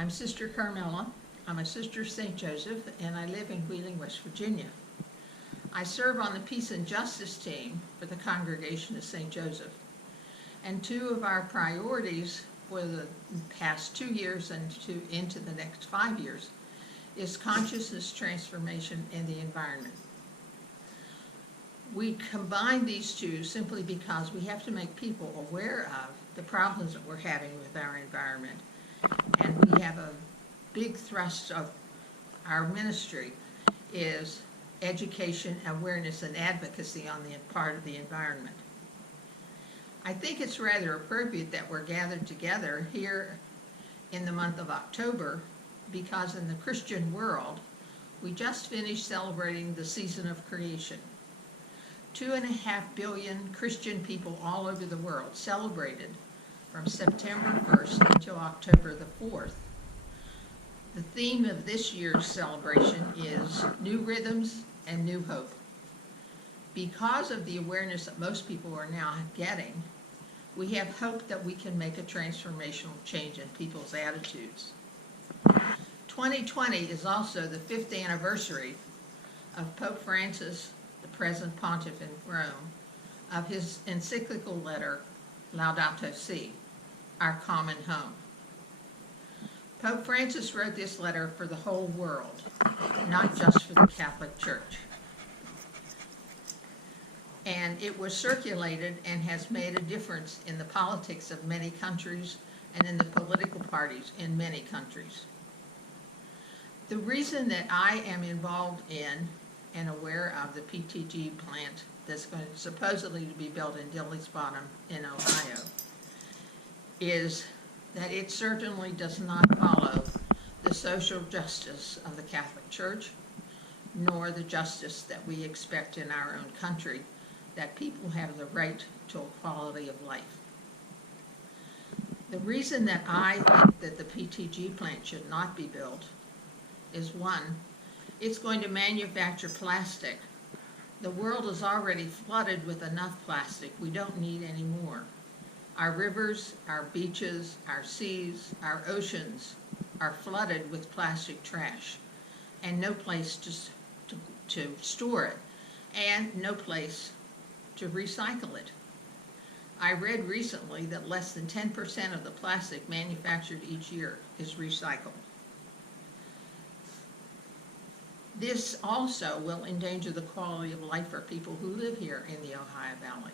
I'm Sister Carmella. I'm a Sister of St. Joseph, and I live in Wheeling, West Virginia. I serve on the Peace and Justice team for the Congregation of St. Joseph. And two of our priorities for the past 2 years and into the next 5 years is consciousness transformation and the environment. We combine these two simply because we have to make people aware of the problems that we're having with our environment. And we have a big thrust of our ministry is education, awareness, and advocacy on the part of the environment. I think it's rather appropriate that we're gathered together here in the month of October because in the Christian world, we just finished celebrating the season of creation. 2.5 billion Christian people all over the world celebrated from September 1st until October the 4th. The theme of this year's celebration is New Rhythms and New Hope. Because of the awareness that most people are now getting, we have hope that we can make a transformational change in people's attitudes. 2020 is also the 5th anniversary of Pope Francis, the present pontiff in Rome, of his encyclical letter, Laudato Si, Our Common Home. Pope Francis wrote this letter for the whole world, not just for the Catholic Church. And it was circulated and has made a difference in the politics of many countries and in the political parties in many countries. The reason that I am involved in and aware of the PTG plant that's going to supposedly to be built in Dilly's Bottom in Ohio is that it certainly does not follow the social justice of the Catholic Church, nor the justice that we expect in our own country, that people have the right to equality of life. The reason that I think that the PTG plant should not be built is one, it's going to manufacture plastic. The world is already flooded with enough plastic. We don't need any more. Our rivers, our beaches, our seas, our oceans are flooded with plastic trash and no place to store it and no place to recycle it. I read recently that less than 10% of the plastic manufactured each year is recycled. This also will endanger the quality of life for people who live here in the Ohio Valley.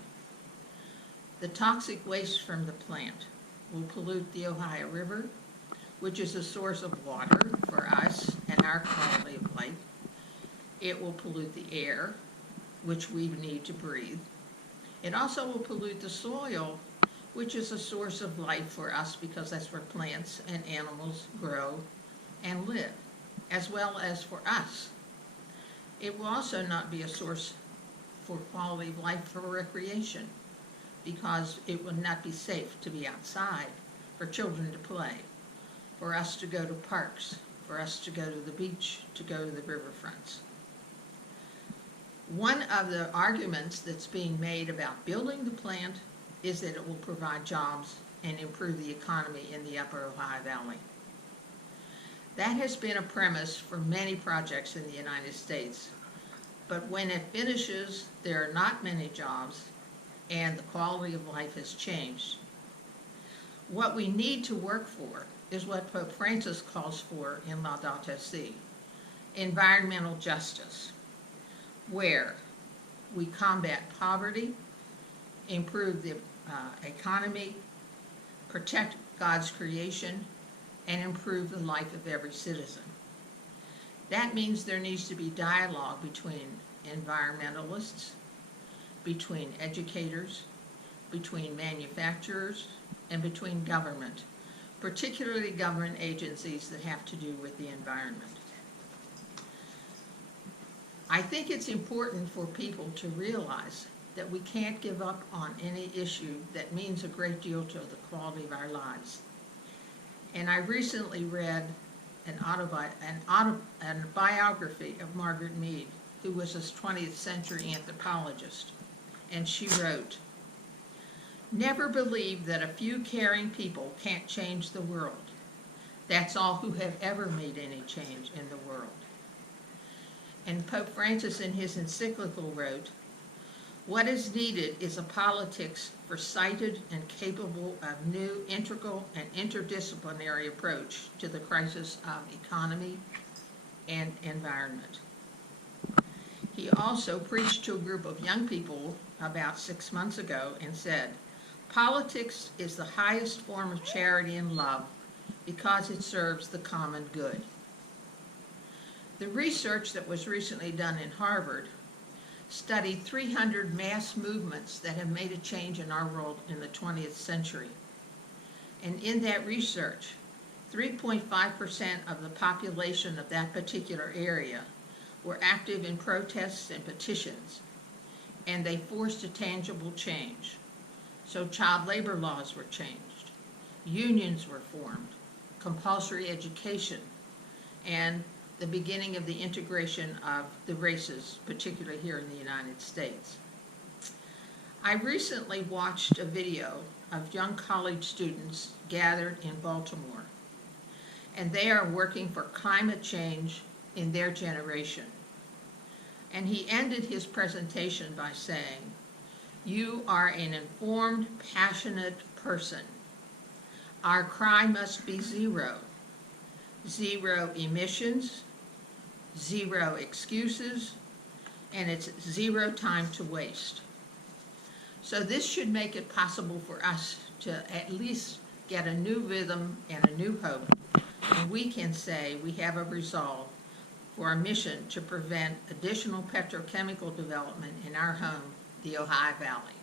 The toxic waste from the plant will pollute the Ohio River, which is a source of water for us and our quality of life. It will pollute the air, which we need to breathe. It also will pollute the soil, which is a source of life for us because that's where plants and animals grow and live, as well as for us. It will also not be a source for quality of life for recreation because it would not be safe to be outside for children to play, for us to go to parks, for us to go to the beach, to go to the riverfronts. One of the arguments that's being made about building the plant is that it will provide jobs and improve the economy in the Upper Ohio Valley. That has been a premise for many projects in the United States, but when it finishes, there are not many jobs and the quality of life has changed. What we need to work for is what Pope Francis calls for in Laudato Si, environmental justice, where we combat poverty, improve the economy, protect God's creation, and improve the life of every citizen. That means there needs to be dialogue between environmentalists, between educators, between manufacturers, and between government, particularly government agencies that have to do with the environment. I think it's important for people to realize that we can't give up on any issue that means a great deal to the quality of our lives. And I recently read a biography of Margaret Mead, who was a 20th century anthropologist, and she wrote, "Never believe that a few caring people can't change the world, That's all who have ever made any change in the world. And Pope Francis in his encyclical wrote, "What is needed is a politics foresighted and capable of new integral and interdisciplinary approach to the crisis of economy and environment." He also preached to a group of young people about 6 months ago and said, "Politics is the highest form of charity and love because it serves the common good." The research that was recently done in Harvard studied 300 mass movements that have made a change in our world in the 20th century. And in that research, 3.5% of the population of that particular area were active in protests and petitions, and they forced a tangible change. So child labor laws were changed, unions were formed, compulsory education, and the beginning of the integration of the races, particularly here in the United States. I recently watched a video of young college students gathered in Baltimore, and they are working for climate change in their generation. And he ended his presentation by saying, "You are an informed, passionate person. Our cry must be zero. Zero emissions, zero excuses, and it's zero time to waste." So this should make it possible for us to at least get a new rhythm and a new hope, and we can say we have a resolve for our mission to prevent additional petrochemical development in our home, the Ohio Valley.